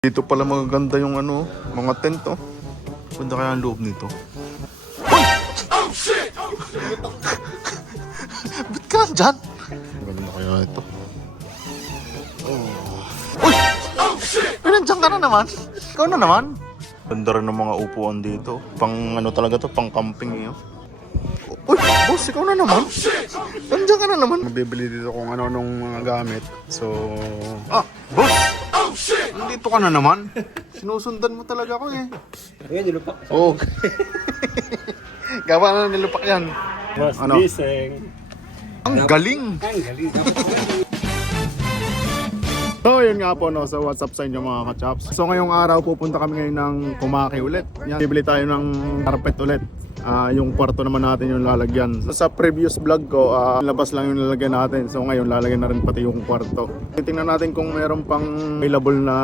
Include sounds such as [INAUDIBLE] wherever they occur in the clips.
Dito pala magaganda yung ano, mga tent oh. Ganda kaya ang loob nito. Uy! Oh shit! [LAUGHS] Ba't ka dyan? Ganda kaya ito. Oh. Uy! Oh shit! Pinandiyan ka na naman. Ikaw na naman. Ganda rin ng mga upuan dito. Pang ano talaga to, pang camping yun. Uy! Boss, ikaw na naman. Nandiyan ka na naman. Bibili dito kung ano nung mga gamit. So, Ah, boss! Oh shit! Nandito ka na naman. Sinusundan mo talaga ako eh. Ayan, nilupak. Oo. Oh. [LAUGHS] Gawa na nilupak yan. Boss, Ano? gising. Ang galing! Ang galing. so yun nga po no. So what's up sa inyo mga kachaps. So ngayong araw pupunta kami ngayon ng Kumaki ulit. Yan, bibili tayo ng carpet ulit. Ah, yung kwarto naman natin yung lalagyan. Sa previous vlog ko, ah, labas lang yung lalagyan natin. So ngayon lalagyan na rin pati yung kwarto. Titingnan natin kung meron pang available na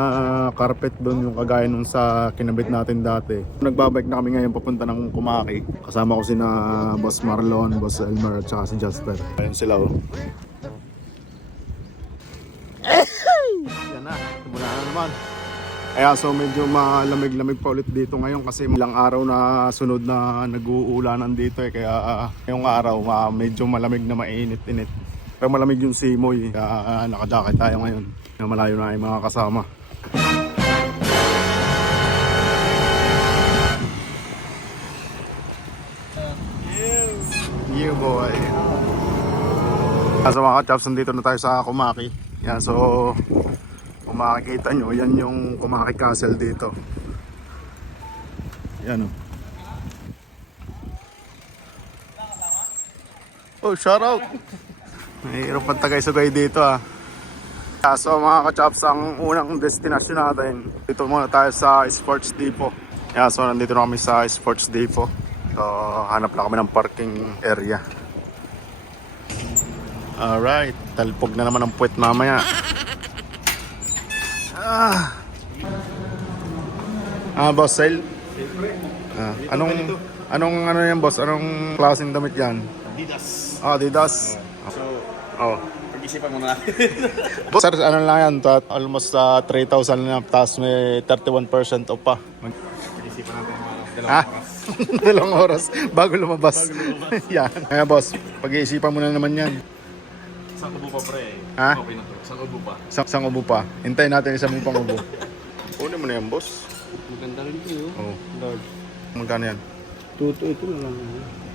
carpet doon yung kagaya nung sa kinabit natin dati. Nagbabike na kami ngayon papunta ng Kumaki. Kasama ko si na Boss Marlon, Boss Elmer at si Jasper. Ayun sila oh. Yan na, simula na naman. Kaya so medyo malamig-lamig pa ulit dito ngayon kasi ilang araw na sunod na nag-uulanan dito eh. Kaya ah, ngayong araw ah, medyo malamig na mainit-init. Pero malamig yung simoy kaya uh, nakajakit tayo ngayon. Na malayo na yung mga kasama. You boy. So mga chaps, nandito na tayo sa Kumaki. Yan, so kung makikita nyo, yan yung Kumaki Castle dito. Yan o. Oh, shout out! [LAUGHS] Mahirap ang tagay-sugay dito ah. Yeah, so mga kachaps, ang unang destination natin, dito muna tayo sa Sports Depot. Yeah, so nandito na kami sa Sports Depot. So hanap lang kami ng parking area. Alright, talpog na naman ang puwet mamaya. Ah, ah boss, sale? Ah, anong, anong ano yan boss? Anong klaseng damit yan? Adidas. Ah, Adidas. So, Oh. pag-isipan mo na. [LAUGHS] Boss, sir, ano lang yan? Ta- Almost uh, 3,000 na, tapos may 31% off pa. pag-isipan natin mga dalawang Ah, oras. [LAUGHS] dalawang oras bago lumabas. [LAUGHS] yan. Kaya boss, pag-iisipan mo na naman yan. Isang ubo pa pre. Ha? Okay na to. Isang ubo pa. Isang, isang ubo pa. Hintayin natin isang pang ubo. Kunin mo na yan, boss. Maganda rin ito yun. Oh. Lord. Magkano yan? Tuto ito na lang.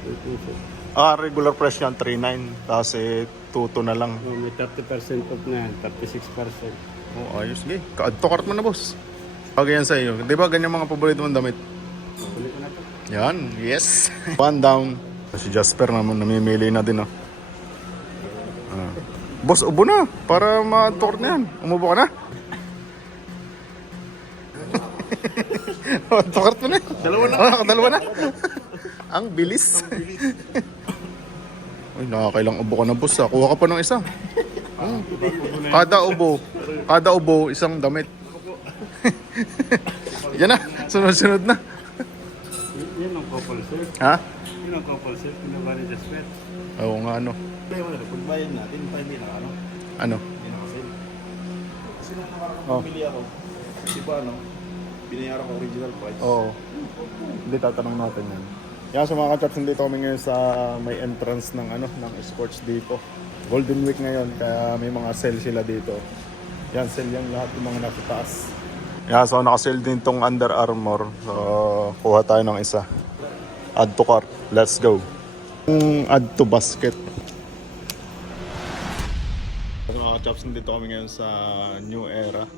Tuto ito. Ah, regular price yan, 3,900. Tapos eh, 2,2 na lang. Oh, may 30% off na yan. 36%. Oh, ayos. Sige, ka-add to cart mo na, boss. Bagay yan sa iyo. Di ba ganyan mga paborito mong damit? Kulit ko na to. Yan, yes. [LAUGHS] One down. Si Jasper naman namimili na din, oh. Ah. Boss, ubo na. Para ma-tour na yan. Umubo ka na. [LAUGHS] tukart mo na. Dalawa na. Oh, dalawa na. [LAUGHS] Ang bilis. [LAUGHS] Ay, nakakailang ubo ka na, boss. Ah. Kuha ka pa ng isa. Kada ubo, kada ubo, isang damit. Yan na, sunod-sunod na. Yan ang couple sir. Ha? Yan ang couple sir. Pinaba ni Jasper. Oo nga, ano. Kaya wala. Pagbayad natin, pa hindi na ano. Ano? Hindi na kasi. Kasi nung nakarang Oh. bumili ako, di ba ano, binayaran ko original price. Oo. Hindi, tatanong natin yan. Yan, sa mga kachaps, nandito kami ngayon sa may entrance ng ano ng sports dito. Golden Week ngayon, kaya may mga sale sila dito. Yan, sale yan lahat yung mga nasa taas. Yan, so naka-sale din tong Under Armour. So, kuha tayo ng isa. Add to cart. Let's go. Yung add to basket. Kachaps, nandito kami ngayon sa New Era. Yan,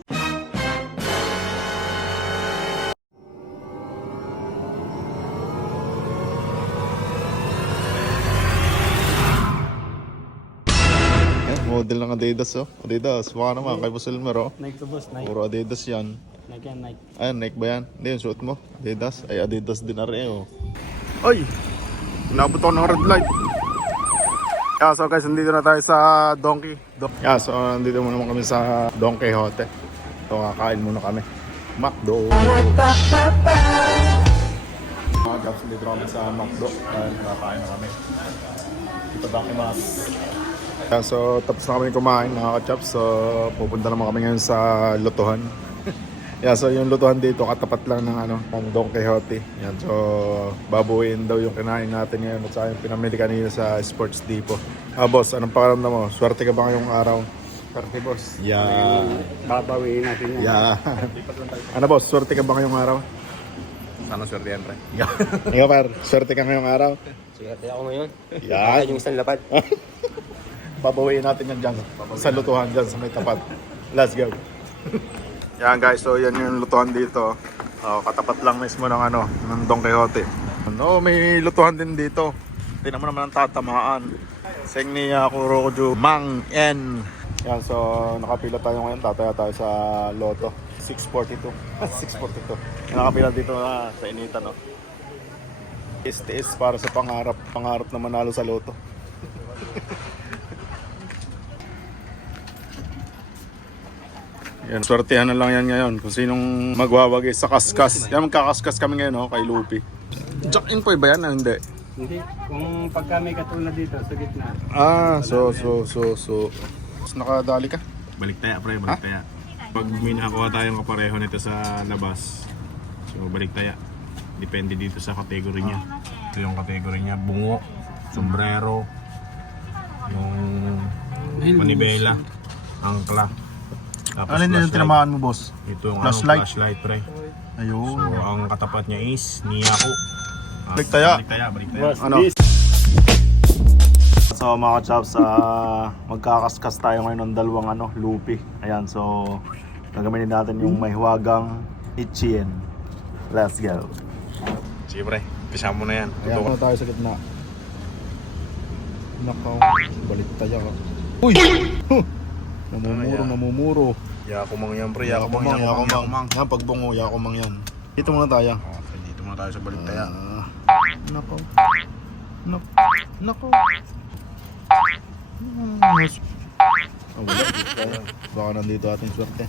model ng Adidas oh. Adidas, baka naman kay Boss Elmer oh. Nike to boss, Nike. Puro Adidas yan. Nike yan, Nike. Ayan, Nike ba yan? Hindi, yung suot mo. Adidas. Ay, Adidas din na rin oh. Ay! Inabot ako ng red light. Yeah, so guys, nandito na tayo sa Donkey. Don- yeah, so nandito muna kami sa Don Quixote. So, kakain muna kami. McDo. Mga jobs, nandito kami sa McDo. Dahil kakain na kami. Ito Dakimas. Yeah, so tapos na kami kumain mga kachaps. So pupunta naman kami ngayon sa lotohan. Yeah, so yung lutuhan dito, katapat lang ng ano, ng Don Quixote. Yan, so babuuin daw yung kinain natin ngayon at saka yung pinamili kanina sa Sports Depot. Ah, boss, anong pakiramdam mo? Swerte ka ba ngayong araw? Swerte, boss. Yeah. Babawiin natin yan. Yeah. ano, boss? Swerte ka ba ngayong araw? Sana swerte yan, pre. Ikaw, par. Swerte ka ngayong araw? Swerte ako ngayon. Yan. yung isang lapad. Babawiin natin yan dyan. Sa lutuhan dyan, sa may tapat. Let's go. Yan guys, so yan yung lutuhan dito. Oh, katapat lang mismo ng ano, ng Don Quixote. No, may lutuhan din dito. Tingnan mo naman ang tatamaan. Seng ni uh, Kurokoju Mang N. Yan, so nakapila tayo ngayon. Tataya tayo sa Lotto. 642. 642. Yung nakapila dito na sa Inita, no? Tiis para sa pangarap. Pangarap na manalo sa Lotto. [LAUGHS] Yan, swertihan na lang yan ngayon kung sinong magwawagi sa kaskas. Yan, magkakaskas kami ngayon, oh, kay Lupi. Jack in po ba yan? Ah, hindi. Hindi. Kung pagka may katulad dito sa gitna. Ah, so, so, so, so. Nakadali ka? Balik taya, pre. Balik taya. Pag may nakakuha tayong kapareho nito sa labas, so balik taya. Depende dito sa category niya. Ito yung category niya. Bungo, sombrero, yung panibela, angkla. Tapos Ano yung flashlight. tinamaan mo, boss? Ito yung Flashlight? Ano, flashlight, pre. Ayun. So, ang katapat niya is Niyako. Ah, Balik taya. Balik taya, balik taya. Boss, Ano? this. So mga chaps, ah, magkakaskas tayo ngayon ng dalawang ano, lupi. Ayan, so gagamitin natin yung mahiwagang Ichien. Let's go. Sige, pre. Pisa mo na yan. Ayan, Tutukan. muna tayo sa gitna. Nakaw, balik tayo. Uy! Huh! Namumuro, Ayan. namumuro. Yakumang yan, pre. Yakumang, Yakumang, yakumang, yakumang. Yan, pagbungo, yakumang yan. Dito muna tayo. Okay, dito muna tayo sa balik taya. Ah, nako. Nako. Nako. Oh, wala. Baka nandito ating swerte.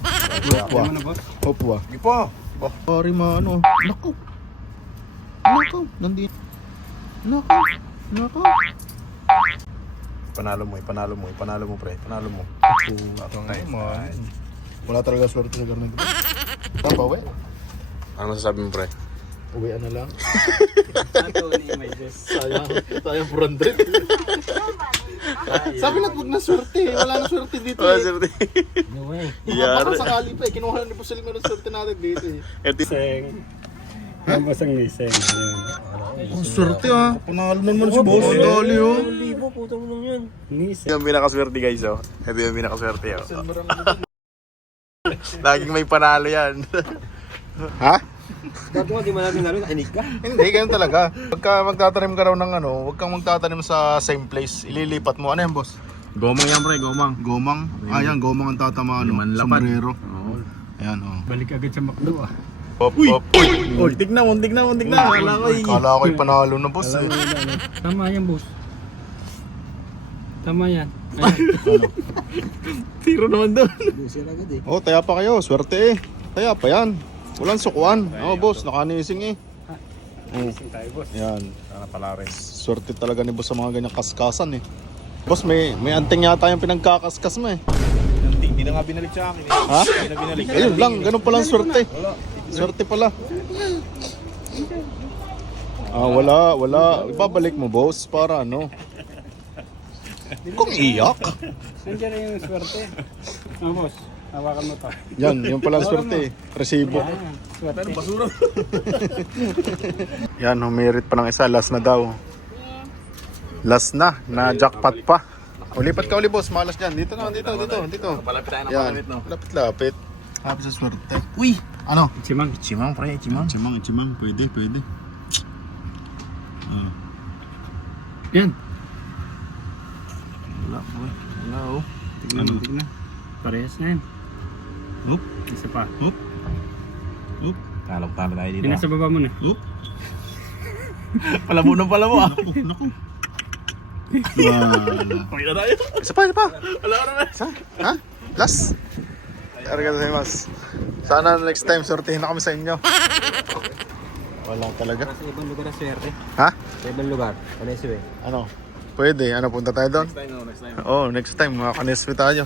Hopwa. Ano na boss? Hopwa. Sige po. Pari ano. Nako. Nako. Nandito. Nako. Nako. Panalo mo, ipanalo mo, ipanalo mo, pre. Panalo mo. Ito nga man. Wala talaga swerte sa ganito. Tama uwi? Ano masasabi mo, pre? Uwi na lang. Ato ni may Diyos. Sayang. Sayang 400. Sabi na huwag na swerte. Wala na swerte dito eh. No way. Baka sakali pa eh. Kinuha na ni Boss Elmer ang swerte natin dito eh. Seng. Ang basang ni Seng. Ang swerte ah. Panalo naman si Boss. Ang dali oh. Libo, putang lang yan. Ni Seng. Yung pinakaswerte, guys, oh. Ito yung pinakaswerte, oh. [LAUGHS] Laging may panalo yan. [LAUGHS] Ha? Bago nga di man natin lalo, nakinig ka. Hindi, ganyan talaga. Pagka magtatanim ka raw ng ano, huwag kang magtatanim sa same place. Ililipat mo. Ano yan, boss? Gomang yan, pre, gomang. Gomang? Ah, yan. Gomang ang tatama. Lumanlapad. Sombrero. Oo. Ayan, oh. Balik agad sa makdo ah. Hop, hop. Uy, tignan mo, tignan mo, tignan mo. Wala ko, eh. Kala ko'y panalo na, boss. Eh. Tama yan boss. Tama yan. [LAUGHS] Tiro naman doon. Busir agad eh. Oh, taya pa kayo. Swerte eh. Taya pa yan. Walang sukuan. Oh, boss. Nakanising eh. Oh, tayo boss. yan. Sana pala rin. Swerte talaga ni boss sa mga ganyang kaskasan eh. Boss, may may anting yata yung pinagkakaskas mo eh. Hindi, hindi na nga binalik sa akin, eh. Ha? Hindi na binalik. Ayun lang, ganun pala ang swerte. Swerte pala. Ah, wala, wala. Ibabalik mo, boss, para ano? Kung iyak. Nandiyan na yung swerte. Ah boss, hawakan mo to. Yan, yung pala ang swerte eh. Resibo. Ah, swerte. Basura. [LAUGHS] Yan, humirit pa ng isa. Last na daw. Last na, na jackpot pa. Ulipat ka uli, boss. Malas dyan. Dito na, dito, dito, dito. Malapit tayo ng Yan, palamit, no? lapit-lapit. Happy sa swerte. Uy! Ano? Simang. Chimang, pre, chimang. Itchimang, itchimang. Pwede, pwede. Ah. Yan. Wala, pre. Wala, oh. Tignan mo, tignan. Parehas na yan. Hop, Isa pa. hop, hop, Talog-talo tayo dito. Pinasa baba mo na. hop. [LAUGHS] Pala mo ng pala mo, ah. Naku, naku. [LAUGHS] Wala. Tayo. Isa pa, isa pa. Wala na. Isa? Ha? Last? Arigato gozaimasu. Sana next time sortihin na kami sa inyo. [LAUGHS] Wala talaga. Sa ibang lugar na swerte. Ha? Sa ibang lugar. Ano siwe? Ano? Pwede. Ano, punta tayo doon? Next time, no, next time. Oo, oh, next time, makakaneswe tayo.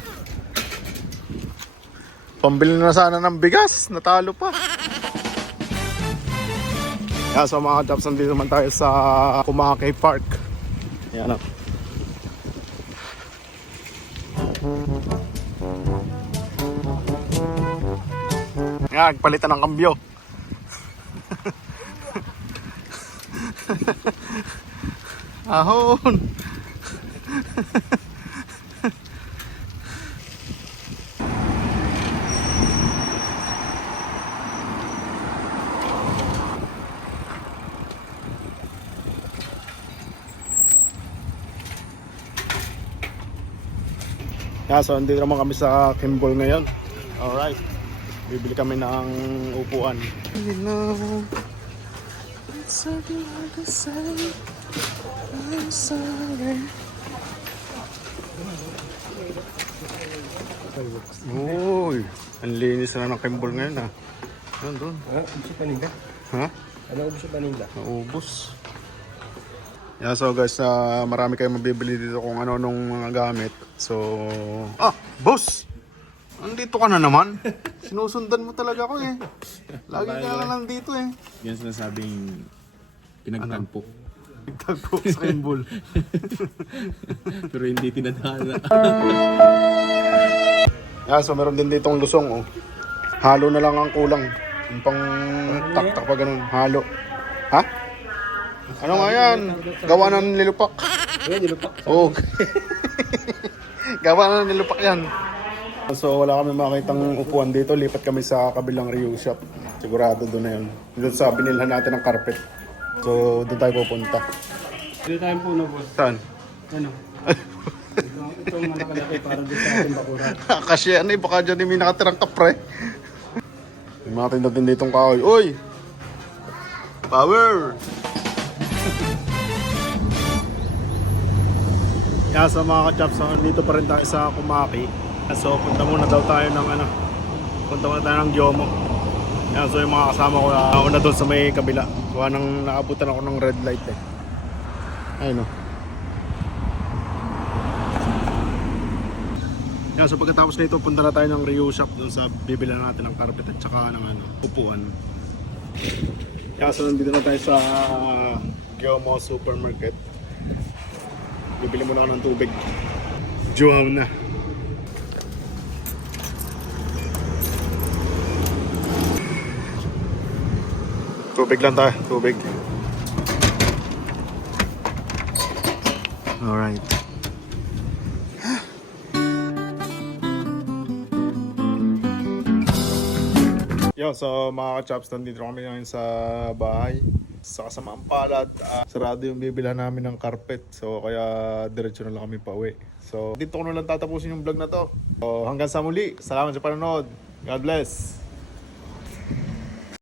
Pambili na sana ng bigas, natalo pa. Kaya so mga chaps, nandito naman tayo sa Kumakay Park. Yan o. Yan, palitan ng kambyo. Ahon! Yeah, so naman kami sa Kimball ngayon. Alright. Bibili kami ng upuan. You know, it's something hard to say. I'm sorry. Uy, ang linis na ng Kimball ngayon ah. Yan doon. Ha? Ubus pa nila? Ha? Ano ubus pa nila? Naubos. Yeah, so guys, ah, marami kayong mabibili dito kung ano nung mga gamit. So, ah, boss! Andito ka na naman. Sinusundan mo talaga ako eh. Lagi ka na lang dito eh. Yan sinasabing pinagtagpo. Tagpo sa kimbol. [LAUGHS] Pero hindi tinadhana. Yeah, so meron din ditong lusong oh. Halo na lang ang kulang. Yung pang tak-tak pa ganun. Halo. Ha? Ano nga yan? Gawa ng nilupak. Ayun, nilupak. Oo. [LAUGHS] Gawa na nilupak yan. So wala kami makitang upuan dito. Lipat kami sa kabilang Rio shop. Sigurado doon na yun. Doon sa binilhan natin ng carpet. So doon tayo pupunta. Dito tayong puno, boss. Saan? Ano? ito, [LAUGHS] ito ang malakalaki para dito sa ating bakuran. Kasi ano eh, baka dyan may nakatirang kapre. May mga tinda din ditong kahoy. Uy! Power! Yeah, so mga ka-chops, so, dito pa rin tayo sa Kumaki. So punta muna daw tayo ng ano, punta muna tayo ng Gyomo. Yan, so yung mga kasama ko, uh, una doon sa may kabila. Kuha nang nakabutan ako ng red light eh. Ayun oh. Yan, so pagkatapos nito, punta na tayo ng Rio Shop dun sa bibili na natin ng carpet at saka ng ano, upuan. Yan, so nandito na tayo sa Gyomo Supermarket. Bibili muna ako ng tubig. Juham na. Tubig lang tayo, tubig. Alright. Yo, so mga ka-chops, nandito kami ngayon sa bahay. Sa kasamaang palad, ah, sarado yung bibila namin ng carpet. So kaya diretso na lang kami pa uwi. So dito ko na lang tatapusin yung vlog na to. So hanggang sa muli, salamat sa panonood. God bless!